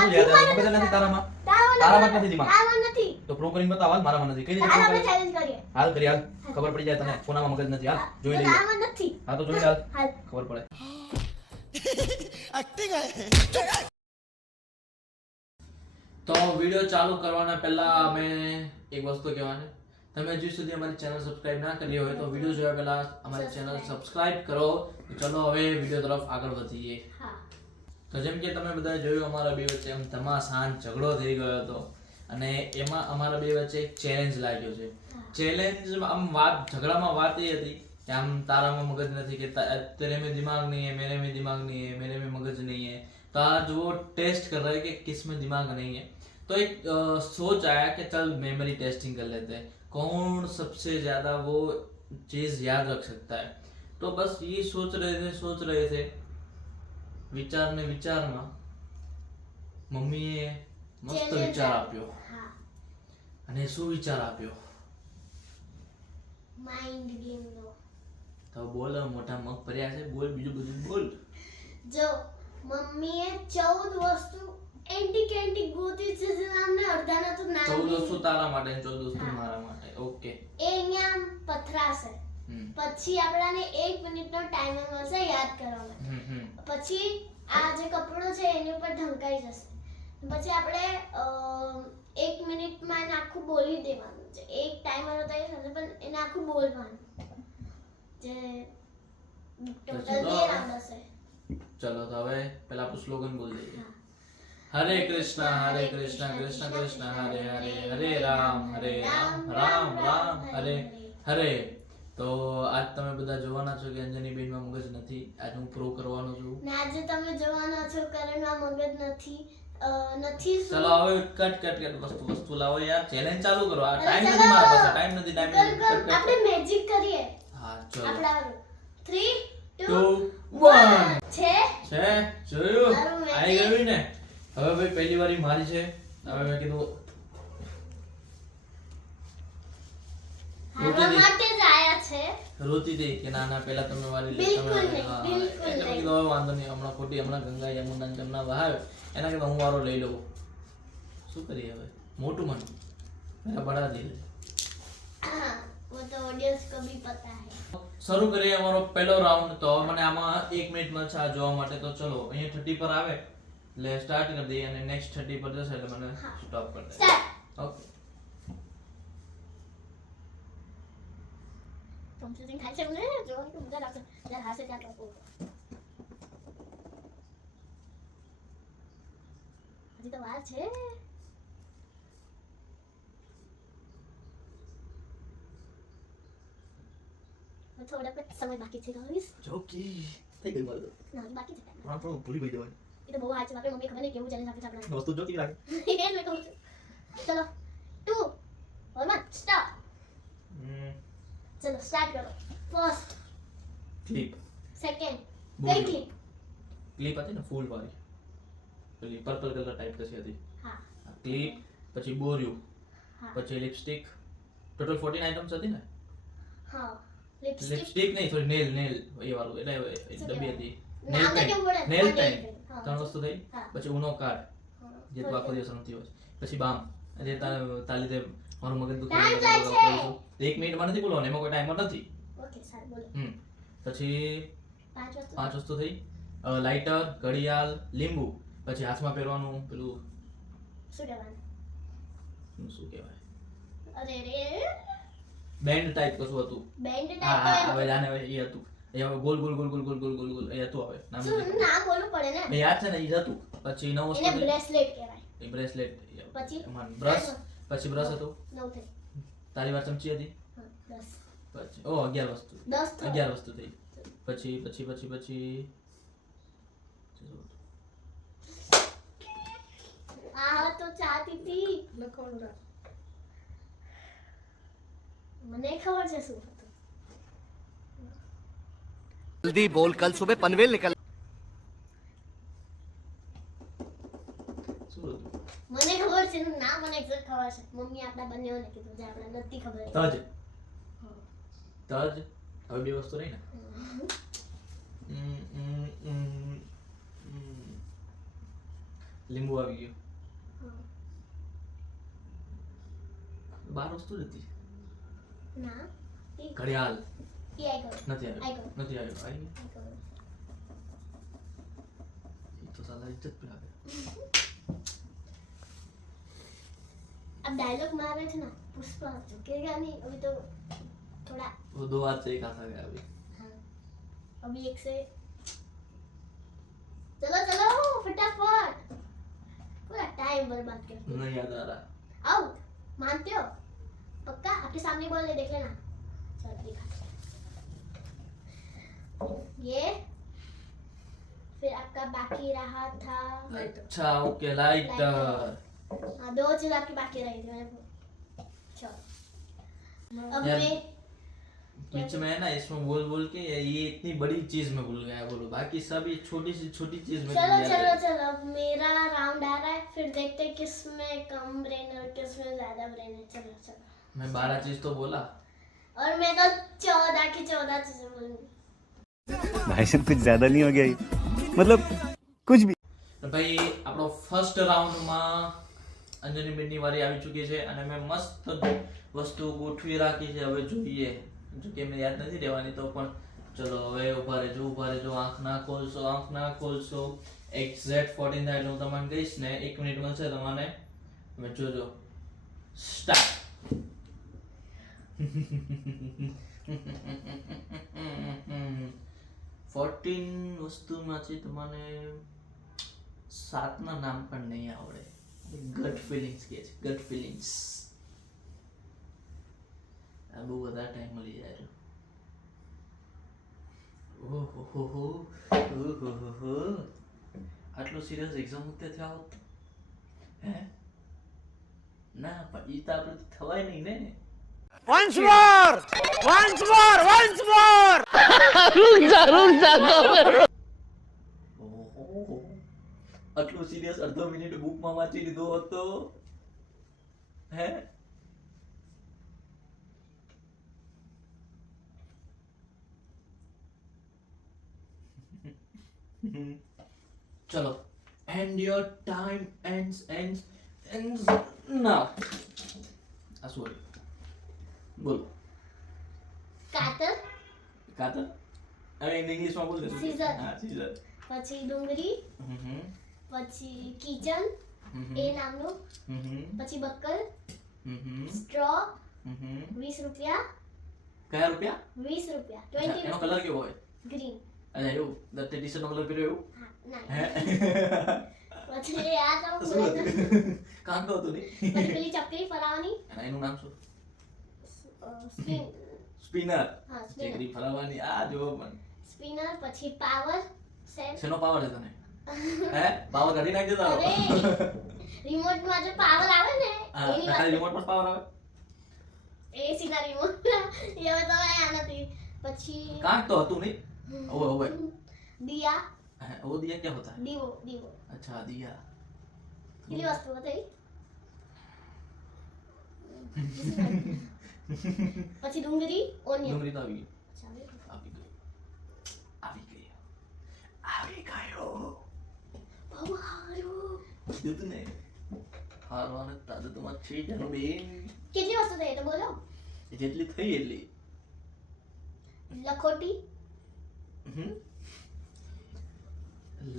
શું યાદ આવે મગજ નથી તારામાં તારામાં નથી દિમાગ તો પ્રૂવ કરીને બતાવ હાલ મારામાં નથી કઈ રીતે prove કરે? હાલ કરી હાલ ખબર પડી જાય તને કોનામાં મગજ નથી હાલ જોઈ લઈએ હા તો જોઈ હાલ ખબર પડે તો વિડિયો ચાલુ કરવાના પહેલા અમે એક વસ્તુ કહેવાની તમે હજુ સુધી અમારી ચેનલ સબસ્ક્રાઇબ ના કરી હોય તો વિડિયો જોયા પહેલા અમારી ચેનલ સબસ્ક્રાઇબ કરો તો ચલો હવે વિડિયો તરફ આગળ વધીએ તો જેમ કે તમે બધા જોયું અમારા બે વચ્ચે એમ ધમાસાન ઝઘડો થઈ ગયો હતો અને એમાં અમારા બે વચ્ચે એક ચેલેન્જ લાગ્યો છે ચેલેન્જ આમ વાત ઝઘડામાં વાત એ હતી कि हम तारा में मगज नहीं कि तेरे में दिमाग नहीं है मेरे में दिमाग नहीं है मेरे में मगज नहीं है तो आज वो टेस्ट कर रहा है कि किस में दिमाग नहीं है तो एक सोच आया कि चल मेमोरी टेस्टिंग कर लेते हैं कौन सबसे ज्यादा वो चीज याद रख सकता है तो बस ये सोच रहे थे विचार ने विचार में मम्मी मस्त विचार आप्यो અને શું વિચાર આપ્યો માઇન્ડ ગેમ નો તો બોલ મોટા મગ ભર્યા છે બોલ બીજું બધું બોલ જો મમ્મીએ 14 વસ્તુ એન્ટિક એન્ટિક ગોતી છે જે નામને અડધાના તો નામ 14 વસ્તુ તારા માટે અને 14 વસ્તુ મારા માટે ઓકે એ અહીંયા પથરાશે પછી આપણાને 1 મિનિટનો ટાઈમર મળશે યાદ કરવા માટે પછી આ જે કપડો છે એની ઉપર ઢંકાઈ જશે પછી આપણે 1 મિનિટમાં એને આખું બોલી દેવાનું છે એક ટાઈમર હતો એ સાથે પણ એને આખું બોલવાનું જે ટોટલ 2 રાઉન્ડ હશે ચલો તો હવે પહેલા આપણું સ્લોગન બોલ દઈએ હરે કૃષ્ણ કૃષ્ણ કૃષ્ણ હરે હરે હરે રામ રામ રામ હરે હરે તો આજ તમે બધા જોવાના છો કે અંજની બેનમાં મગજ નથી આજ હું પ્રૂવ કરવાનો છું ને આજે તમે જોવાના છો કરણમાં મગજ નથી નથી ચલો હવે કટ વસ્તુ લાવો યાર ચેલેન્જ ચાલુ કરો આ ટાઈમ નથી મારા પાસે ટાઈમ નથી આપણે મેજિક કરીએ હા ચલો આપડા 3 2 1 છે જોયું આવી ગયું ને હવે ભાઈ પહેલી વારી મારી છે હવે મેં કીધું હારવા માટે જ આયા છે રોતી દે કે ના ના પહેલા તમે વારી લે બિલકુલ તમે નહીં, હા, બિલકુલ એટલે મેં નહીં. કીધું હવે વાંધો નહીં હમણાં ગંગા યમુના જમના વહાવે એના કરતા હું વારો લઈ લઉં શું કરીએ હવે મોટું મન મેરા બડા દિલ हाँ, वो तो ऑडियंस को भी पता है શરૂ કરીએ અમારો પહેલો રાઉન્ડ તો હવે મને આમાં 1 મિનિટ મળશે આ જોવા માટે તો ચલો અહીંયા 30 પર આવે એટલે સ્ટાર્ટ કરી દઈએ અને નેક્સ્ટ 30 પર જશે એટલે મને સ્ટોપ કરી દે स्टार्ट ઓકે कंफ्यूजिंग થાય છે મને જોવાનું તો મજા લાગશે જરા હાસે ત્યાં તો હજી તો વાર છે થોડા પર સમય બાકી છે ગાઈસ જોકી થઈ ગઈ મારું ના બાકી છે હા તો ભૂલી ગઈ જવાય એ તો બહુ હાથ છે બાપરે મમ્મી ખબર નહીં કેવું ચેલેન્જ આપે છે આપણા વસ્તુ જોકી લાગે એ જ મેં કહું છું ચલો 2 1 સ્ટાર્ટ चलो स्टार्ट करो फर्स्ट ક્લિપ सेकंड बोलो। कई क्लिप ક્લિપ હતી ને ફૂલ વાળી પેલી પર્પલ કલર ટાઈપ કશી હતી हाँ ક્લિપ પછી બોર્યું हाँ પછી લિપસ્ટિક ટોટલ 14 આઇટમ્સ હતી ને हाँ लिपस्टिक લિપસ્ટિક નહીં સોરી નેલ એ વાળું એટલે ડબ્બી હતી નેલ નામ તો કેવું પડે? નેલ હા, પેન્ટ nail paint. હા. ત્રણ વસ્તુ થઈ હા. પછી ઉનો કાર્ડ हाँ, જે તું આખો દિવસ રમતી હોય પછી બામ જે તાલી દે મારું મગજ દુખે Time એટલે જાય બધું છે. કરું છું. 1 મિનિટમાં નથી બોલવાનું એમાં કોઈ ટાઈમર નથી ओके सर बोलो પછી 5 वस्तु 5 વસ્તુ થઈ લાઇટર ઘડિયાળ લીંબુ પછી હાથમાં પહેરવાનું પેલું શું કહેવાનું શું કહેવાય અરે રે બેન્ડ ટાઈપ કશું હતું બેન્ડ હા ટાઈપ હા હવે જાને હવે એ હતું એ હવે goal goal goal goal goal goal goal goal એ હતું હવે નામ શું નથી નામ બોલવું પડે ને એ યાદ છે ને એ હતું પછી નવ વસ્તુ એને થઈ બ્રેસલેટ કહેવાય એ બ્રેસલેટ પછી બ્રશ પછી બ્રશ હતું 9 થઈ તારી વાર ચમચી હતી હા 10 પછી ઓ 11 વસ્તુ 10 થઈ 11 વસ્તુ થઈ પછી આ તો ચાહતી હતી લખવાનું રાખ મને ખબર છે શું હતું जल्दी बोल कल सुबह पनवेल निकल શું હતું મને ખબર છે એનું નામ મને એક્ઝેક્ટ ખબર છે મમ્મી આપણા બંનેઓને કીધું જે આપણે નથી ખબર તજ હવે બે વસ્તુ રહી ને લીંબુ આવી ગયું. હા. 12 વસ્તુ જ હતી. ના એ ઘડિયાળ એ આઈ ગયો નથી આઈ આવ્યો. ગયો નથી આવ્યો. આવી ગયું. આઈ ગયો એ તો સાલા ઇજ્જત पे आ गया. अब डायलॉग मारे थे ना पुष्पा झुकेगा नहीं अभी तो थोड़ा वो 2 हाथ से एक हाथ आ गया अभी. हाँ अभी एक से चलो चलो फटाफट पूरा टाइम बर्बाद कर नहीं याद आ रहा. आउट मानते हो पक्का आपके सामने बोल दे देख लेना चलो दिखा ये फिर आपका बाकी रहा था अच्छा ओके लाइटर. हाँ 2 चीज आपकी बाकी रही थी मैंने चलो अब यार, मैं बीच में है ना इसमें बोल बोल के ये इतनी बड़ी चीज में भूल गया बोलो. बाकी सब ये छोटी चीज में चलो याद चलो है. चलो अब मेरा राउंड आ रहा है फिर देखते हैं किस में कम ब्रेन और किस में ज्यादा ब्रेन है चलो चलो मैं 12 चीज तो बोला. और मैं तो 14 की 14 चीजें बोलूंगी भाई साहब कुछ ज्यादा नहीं हो गया ये? मतलब कुछ भी. તો ભાઈ આપણો ફર્સ્ટ રાઉન્ડમાં અંજનીબેનની વારી આવી ચૂકી છે અને મેં મસ્ત વસ્તુ ગોઠવી રાખી છે. હવે જોઈએ જો કે મને યાદ નથી રહેવાની તો પણ ચલો હવે ઉભા રહેજો આંખ ના ખોલશો એક્ઝેક્ટ 14 થાય એટલે હું તમને કહીશ ને 1 મિનિટ મળશે તમને. તમે જોજો સ્ટાર્ટ. ફોર્ટીન વસ્તુમાંથી તમને 7 ના નામ પણ નહીં આવડે. ગટ ફિલિંગ્સ કે છે ગટ ફિલિંગ્સ. આ બહુ વધારે ટાઈમ મળી જાય. ઓહો આટલો સિરિયસ એક્ઝામ વખતે થયા હોત હે ના પણ ઈ તો આપણે થવાય નહીં ને. Once more! ઓહો આટલો સિરિયસ અડધો મિનિટ બુકમાં વાંચી લીધો હતો હે. ચલો and your time ends now. આ શું હતું? બોલો. કાતર કાતર હવે ઇંગ્લિશમાં બોલ દે. Scissor. હા સીઝર. પછી ડુંગળી પછી કિચન એ નામનું પછી બક્કલ સ્ટ્રો 20 રૂપિયા કયા રૂપિયા? 20 રૂપિયા અચ્છા, 20 એનો કલર કેવો હોય? ગ્રીન અચ્છા એવું દત્તે ટી શર્ટ નો કલર પહેર્યો એવું હા ના હે પછી આ તો શું ભૂલાઈ ગયું. હતું? કામ તો હતું નહીં. પછી પેલી ચકરી ફરાવાની અને એનું નામ શું? Spin spinner. હા સ્પિનર ચકરી ફરાવાની આ જો પણ સ્પિનર પછી પાવર સેટ શેનો પાવર છે તને? હે પાવર કાઢી નાખજે તારો. અરે રિમોટ માં જે પાવર આવે ને હા, એની વાત ખાલી રિમોટ પર પાવર આવે. એસી ના રિમોટ એ હવે તો આ નથી પછી કાંક તો હતું નહીં. ઓવે દિયા वो दिया क्या होता है? દીવો દીવો अच्छा दिया. કેટલી વસ્તુ બતાવી પછી ડુંગળી ઓનિયન डूंगरी तो अभी ચાલે अभी गयो બહુ સારું जो तूने हारवाने તારે તો માં છે જાનો બેન. કેટલી વસ્તુ થઈ તો બોલો જેટલી થઈ એટલી. લખોટી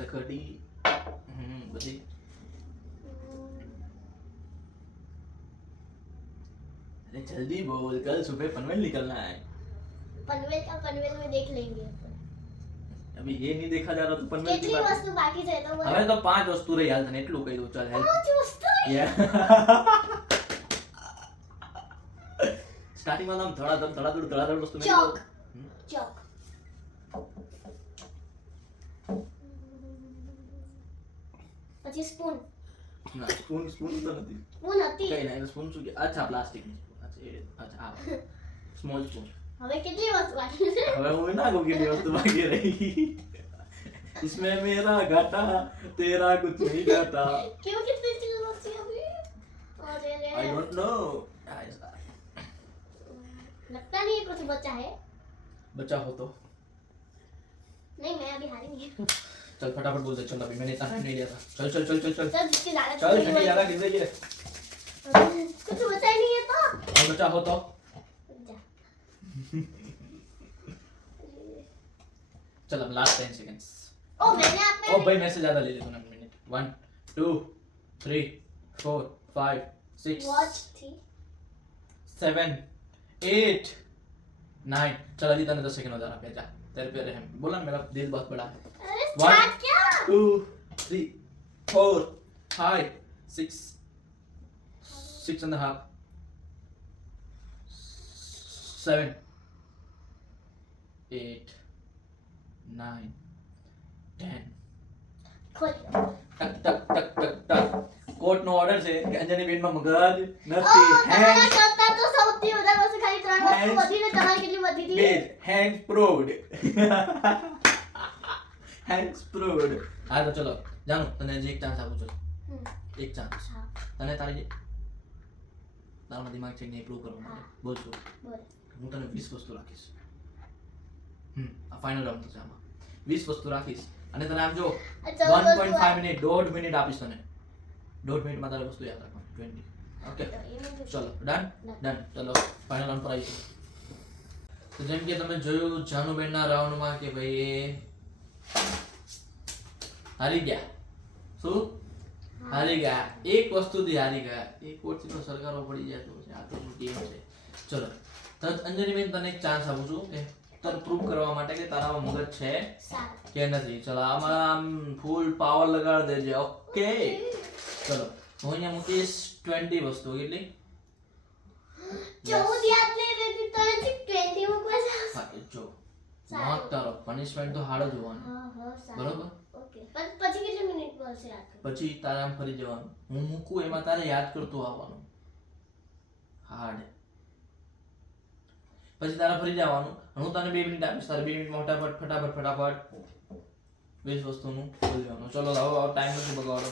લકડી બધી अरे जल्दी बोल कल सुबह पनवेल निकलना है. पनवेल का पनवेल में देख लेंगे अभी ये नहीं देखा जा रहा तो पनवेल की કેટલી बात. વસ્તુ બાકી છે તો બોલો હવે તો 5 વસ્તુ રહી હાલ તને એટલું કહી દઉં ચાલ હેલ્પ. 5 વસ્તુ સ્ટાર્ટિંગ માં આમ ધડાધડ વસ્તુ નહીં ચોક બોલ. ચોક પછી સ્પૂન ના સ્પૂન તો નથી. સ્પૂન હતી કઈ ના સ્પૂન શું કે અચ્છા પ્લાસ્ટિક ની સ્પૂન. અચ્છા એ અચ્છા આ સ્મોલ સ્પૂન. હવે કેટલી વસ્તુ બાકી છે હવે હું ના કહું કે વસ્તુ બાકી રહી. इसमें मेरा घाटा तेरा कुछ नहीं जाता. क्यों कितनी चीज बची अभी अरे रे I don't know. लगता नहीं है कुछ बचा है बचा हो तो नहीं मैं अभी हारी नहीं चल फटाफट बोल दे चल अभी मैंने इतना टाइम नहीं लिया था चल चल चल चल चल चल जिसकी ज्यादा चल ठंडी ज्यादा गिर रही है कुछ बचा ही नहीं है तो और बचा हो तो जा। चल अब लास्ट 10 सेकंड्स ओ मैंने आप ओ भाई मेरे से ज्यादा ले ले तूने मिनट 1 2 3 4 5 6 वॉच थी 7 8 9 चल अभी तने 10 सेकंड हो जा रहा है जा तेरे पे रहम बोला ना मेरा दिल बहुत बड़ा है अरे One. स्टार्ट क्या 2 3 4 5 6 6 and a half 7 8 9 10 खोल ટક ટક ટક ટક ટક કોર્ટ નો ઓર્ડર છે કે અંજની બેન માં મગજ ઓ નથી તમારા કરતા તો સૌથી વધારે વસ્તુ ખાલી 3 વસ્તુ Hands. વધી ને તમારી કેટલી વધી હતી બેન હેન્ડ પ્રૂવડ હેન્ડ પ્રૂવડ હા તો ચલો જાનો તને હજી એક ચાન્સ આપું છું હમ, એક ચાન્સ હા તને તારા દિમાગ છે ને પ્રૂવ કરવા માટે બોલ છું બોલ હું તને 20 વસ્તુ રાખીશ આ ફાઇનલ રાઉન્ડ છે આમાં 20 વસ્તુ રાખીશ અને તને આમ જો ચલો 1.5 મિનિટ 1.5 મિનિટ આપીશ તને 1.5 મિનિટમાં તારે વસ્તુ યાદ રાખવાની 20 ઓકે ચલો ડન ડન ચલો ફાઇનલ રાઉન્ડ પર આવીશું તો જેમ કે તમે જોયું જાનુબેનના રાઉન્ડમાં કે ભાઈ એ હારી ગયા શું હારી ગયા એક વસ્તુથી હારી ગયા એક વસ્તુથી તો સરકારો પડી જાય તો પછી આ તો ગેમ છે ચલો તો અંજલિબેન તને એક ચાન્સ આપું છું કે તને પ્રૂવ કરવા માટે કે તારામાં મગજ છે સારું કે નથી ચલો આમાં આમ ફૂલ પાવર લગાડી દેજે ઓકે ચલો હું અહીંયા મૂકીશ 20 વસ્તુ કેટલી 14 યાદ લઈ લેતી તો હજી 20 મૂકવા જાવ હા એ જો સારું. માર્ક તારો પનિશમેન્ટ તો હાર્ડ જ હોવાનું હા હા સારું બરોબર ઓકે પછી કેટલી મિનિટ બોલશે યાદ કર પછી તારે આમ ફરી જવાનું હું મૂકું એમાં તારે યાદ કરતું આવવાનું હાર્ડ પછી તારે ફરી જવાનું હું તને 2 મિનિટ આપીશ તારે 2 મિનિટમાં ફટાફટ ફટાફટ ફટાફટ 20 વસ્તુનું બોલી દેવાનું ચલો હવે ટાઈમ નથી બગાડો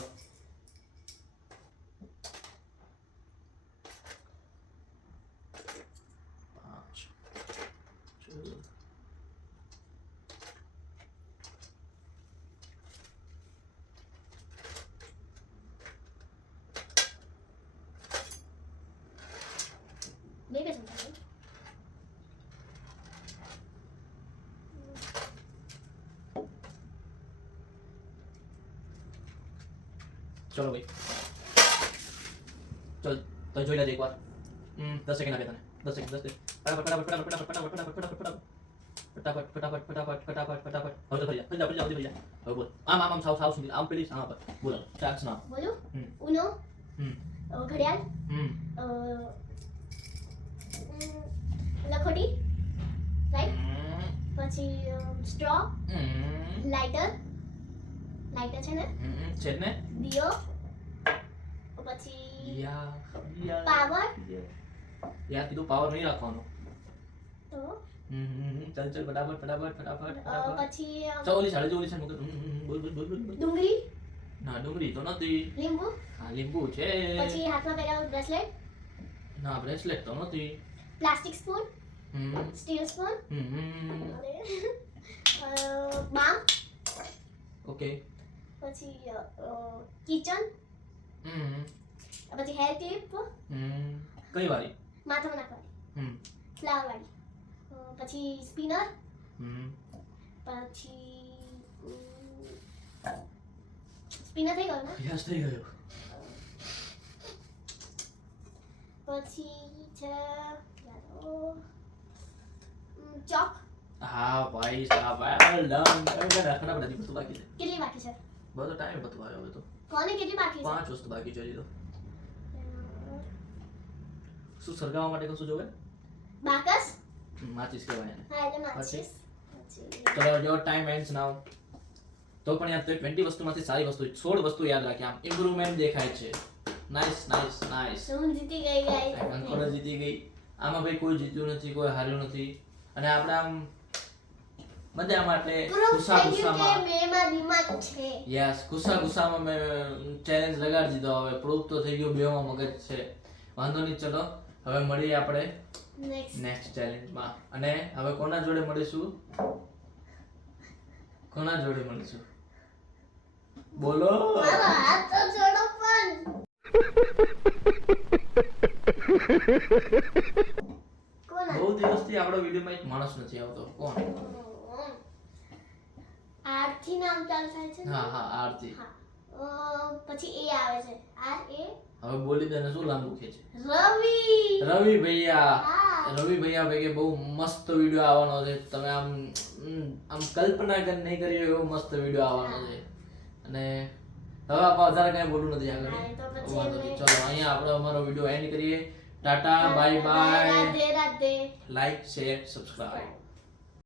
બે બે સમજાવ ચલો ભાઈ ચલ તો જોઈ લેજે એકવાર 10 સેકન્ડ આપે તને 10 સેકન્ડ 10 ફટાફટ હવે તો ફરી જા ફરી જા હવે બોલ આમ આમ આમ સાવ સાવ સુધી આમ પેલી આમ પર બોલ ચાન્સ ના બોલું હમ. ઉનો હમ ઘડિયાળ હમ લખોટી રાઈટ પછી સ્ટ્રો લાઇટર લાઇટર છે ને છે ને દિયો પછી યા પાવર યાર કીધું પાવર નહીં રાખવાનો તો ચાલ ચાલ ફટાફટ પછી ચાલ ઓલી સાડી ઓલી સાડી બોલ બોલ બોલ બોલ ડુંગળી ના ડુંગળી તો નથી લીંબુ હા લીંબુ છે પછી હાથમાં પહેરેલું બ્રેસલેટ ના બ્રેસલેટ તો નથી પ્લાસ્ટિક સ્પૂન સ્ટીલ સ્પૂન બામ ઓકે પછી કિચન પછી હેર ક્લિપ કઈ વાળી માથામાં નાખવાની ફ્લાવર વાળી પછી સ્પિનર પછી સ્પિનર થઈ ગયું ને યસ થઈ ગયો પછી છે ચોક હા ભાઈ સાહેબ વેલ ડન હવે રાખના બધી વસ્તુ બાકી છે કેટલી બાકી છે બધો ટાઈમ બતો આવ્યો હવે તો કોને કેટલી બાકી છે 5 વસ્તુ બાકી છે હજી તો શું સરગાવવા માટે કશું જોવે બાકસ માચીસ કહેવાય એને હા એટલે માચીસ ચલો યોર ટાઈમ એન્ડ્સ નાઉ તો પણ યાદ તો 20 વસ્તુમાંથી સારી વસ્તુ 16 વસ્તુ યાદ રાખી આમ ઇમ્પ્રુવમેન્ટ દેખાય છે નાઈસ નાઈસ નાઈસ હું જીતી ગઈ ગાઈસ અંકોર જીતી ગઈ આમાં ભાઈ કોઈ જીત્યું નથી કોઈ હાર્યું નથી અને આપણે આમ મજા માટે ગુસ્સા ગુસ્સામાં બેમાં દિમાગ છે યસ ગુસ્સામાં મેં ચેલેન્જ લગાડી દીધો હવે પ્રૂફ તો થઈ ગયો બેમાં મગજ છે વાંધો નહીં ચલો હવે મળીએ આપણે નેક્સ્ટ ચેલેન્જમાં અને હવે કોના જોડે મળીશું બોલો મારો હાથ તો છોડો પણ કોણ બહુ દિવસથી આપણો વિડીયોમાં એક માણસ નથી આવતો. કોણ? આરથી નામ ચાલુ થાય છે ને? હા હા આરતી. હા પછી એ આવે છે આર એ હવે બોલી દે ને શું લાંબુ ખેંચે. રવિ રવિ ભૈયા. હા રવિ ભૈયા ભેગે બહુ મસ્ત વિડીયો આવવાનો છે. તમે આમ કલ્પના કરી નહીં કરી હોય એવો મસ્ત વિડીયો આવવાનો છે. અને હવે આપણે વધારે કઈ બોલવું નથી આગળ. હા, એ તો પછી વાંધો નહીં. એમને- ચલો અહીંયા આપણે અમારો વિડીયો એન્ડ કરીએ. Tata bye bye. Radhe Radhe like share subscribe.